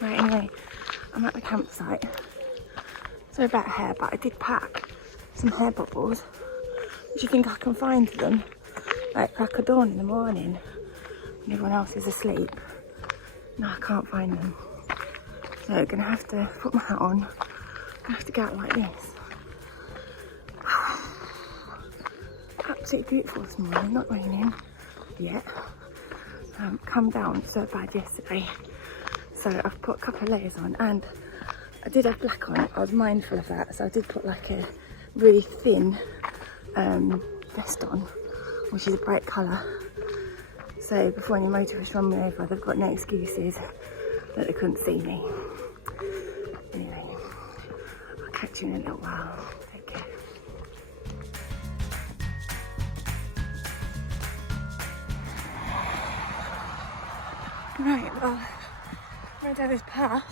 Right, anyway, I'm at the campsite. Sorry about hair, but I did pack some hair bubbles. Do you think I can find them like crack of dawn in the morning when everyone else is asleep? No, I can't find them. So I'm gonna have to put my hat on. I have to go out like this. Absolutely beautiful this morning, not raining yet. Come down so bad yesterday. So I've put a couple of layers on, and I did have black on. I was mindful of that, so I did put like a really thin vest on, which is a bright colour. So before any motorists run me over, they've got no excuses that they couldn't see me. Anyway, I'll catch you in a little while. Take care. Right, well, I'm down this path,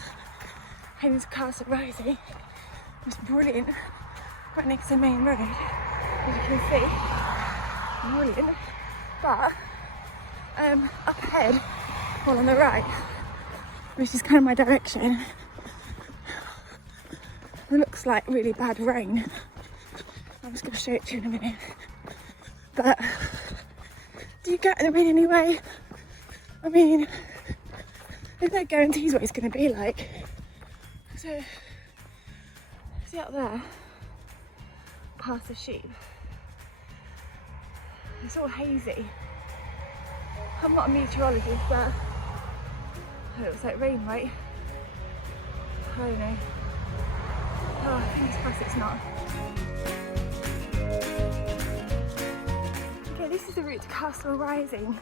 heading to Castle Rising. It was brilliant, right next to the main road, as you can see. Brilliant. But up ahead, well on the right, which is kind of my direction, it looks like really bad rain. I'm just going to show it to you in a minute. But do you get the rain anyway? I mean, there's no guarantees what it's going to be like. So, see out there, past the sheep. It's all hazy. I'm not a meteorologist, but it looks like rain, right? I don't know. Oh, fingers crossed it's not. Okay, this is the route to Castle Rising.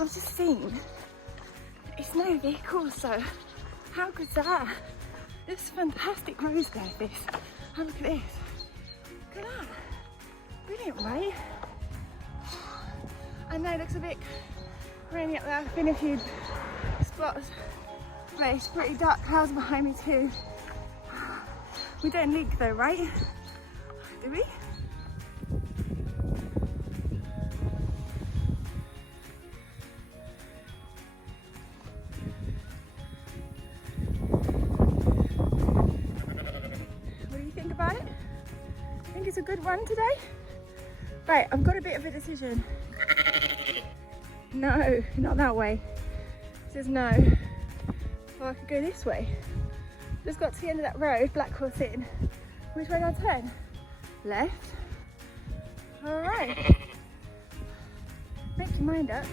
I've just seen it's no vehicles, so how good's that? This is fantastic rose bed, this. And look at this. Look at that. Brilliant, right? I know it looks a bit rainy up there. I've been a few spots, but it's pretty dark clouds behind me too. We don't leak though, right? Do we? What do you think about it? I think it's a good run today. Right, I've got a bit of a decision. No, not that way. It says no. Well, I could go this way. Just got to the end of that road, Black Horse Inn. Which way do I turn? Left. Alright. Make your mind up.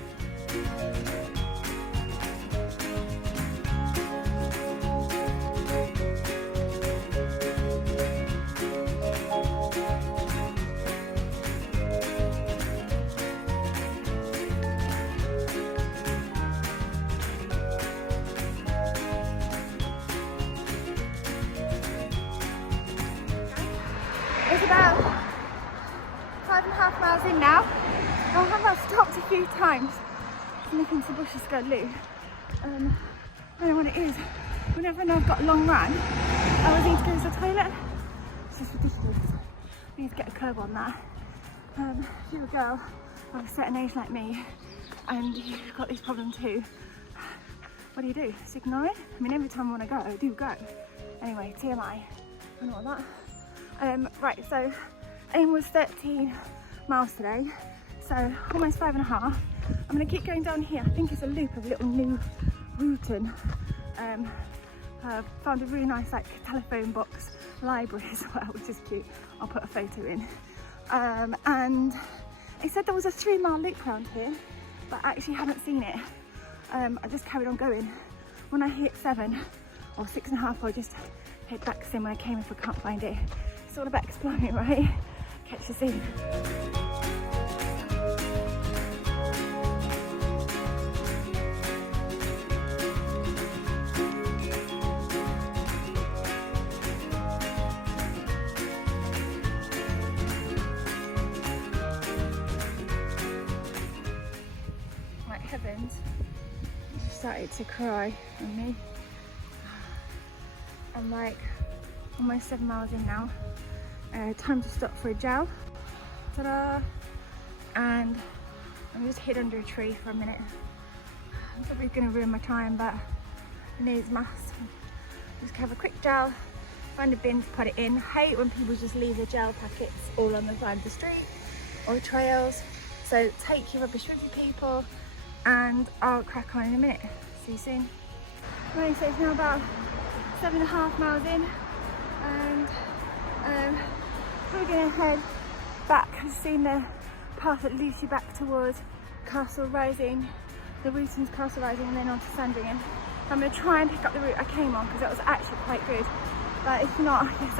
It's about 5.5 miles in now. I have stopped a few times looking to bushes to go loo. I don't know what it is. Whenever I've got a long run, I always need to go to the toilet. It's just ridiculous. I need to get a curb on that. If you're a girl of a certain age like me and you've got this problem too, what do? Just ignore it? I mean, every time I want to go, I do go. Anyway, TMI. I don't know what that. Right, so aim was 13 miles today, so almost 5.5. I'm going to keep going down here. I think it's a loop of little new routing. Found a really nice like telephone box library as well, which is cute. I'll put a photo in. And it said there was a 3-mile loop around here, but I actually haven't seen it. I just carried on going. When I hit 7 or 6.5, I'll just head back the same way I came if I can't find it. It's all about exploring, right? Catch you soon. My heavens, she started to cry on me. I'm like almost 7 miles in now. Time to stop for a gel. Ta-da! And I'm just hid under a tree for a minute. I'm probably going to ruin my time, but needs masks. Just have a quick gel, find a bin to put it in. Hate when people just leave the gel packets all on the side of the street or trails. So take your rubbish with you, people, and I'll crack on in a minute. See you soon. Right, so it's now about 7.5 miles in, and we're going to head back. I've seen the path that leads you back towards Castle Rising, the Wootton's Castle Rising, and then on to Sandringham. I'm going to try and pick up the route I came on because that was actually quite good, but if not, I guess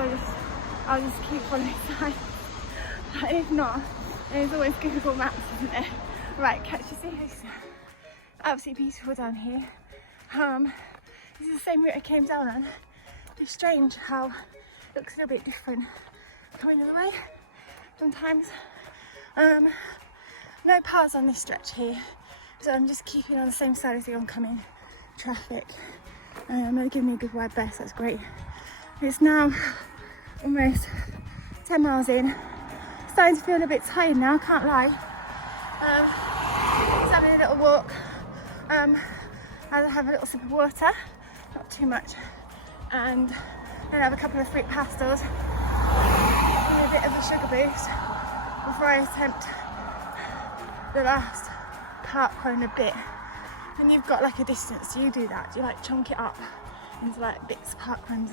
I'll just keep following signs. And if not, there's always Google Maps, isn't there? Right, catch you soon. It's absolutely beautiful down here. This is the same route I came down on. It's strange how it looks a little bit different coming the other way sometimes. No paths on this stretch here, so I'm just keeping on the same side as the oncoming traffic. They're giving me a good wide berth, so that's great. It's now almost 10 miles in. Starting to feel a bit tired now, can't lie. Just having a little walk. I'll have a little sip of water, not too much, and then have a couple of fruit pastels and a bit of a sugar boost before I attempt the last park run a bit. When you've got like a distance, do you do that? Do you like chunk it up into like bits, park runs?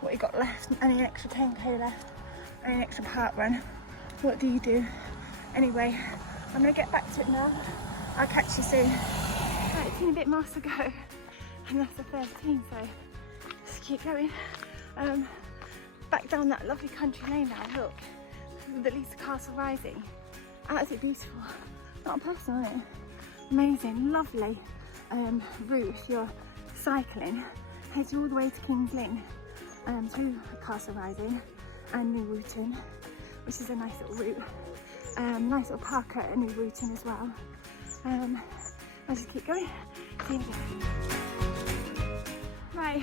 What you got left, any extra 10k left, any extra park run? What do you do? Anyway, I'm gonna get back to it now. I'll catch you soon. Right, 18 a bit miles to go, and that's the 13, so just keep going. Back down that lovely country lane now, look, that leads to Castle Rising. Absolutely beautiful. Not a person, isn't it? Amazing, lovely route if you're cycling. Heads you all the way to King's Lynn, through Castle Rising and New Wootton, which is a nice little route. Nice little park at New Wootton as well. I'll just keep going. See you again. Right,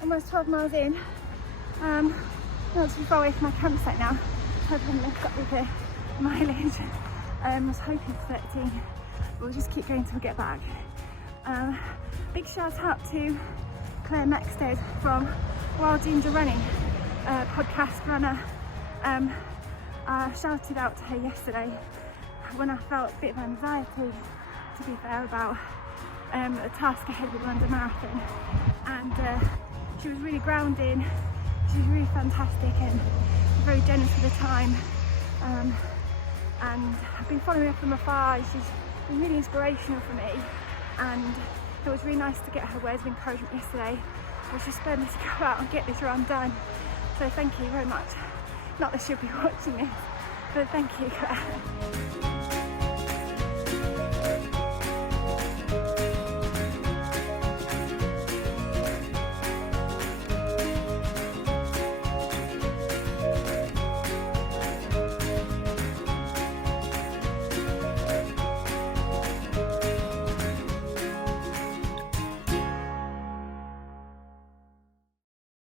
almost 12 miles in. Not too far away from my campsite now. Hope I'm mixed up with the mileage. I was hoping for 13, but we'll just keep going till we get back. Big shout out to Claire Maxted from Wildgingerrunning, podcast runner. I shouted out to her yesterday when I felt a bit of anxiety, to be fair, about a task ahead with London Marathon, and she was really grounding. She was really fantastic and very generous with her time, and I've been following her from afar. She's been really inspirational for me, and it was really nice to get her words of encouragement yesterday, which inspired me to go out and get this run done. So thank you very much. Not that she'll be watching this, but thank you, Claire.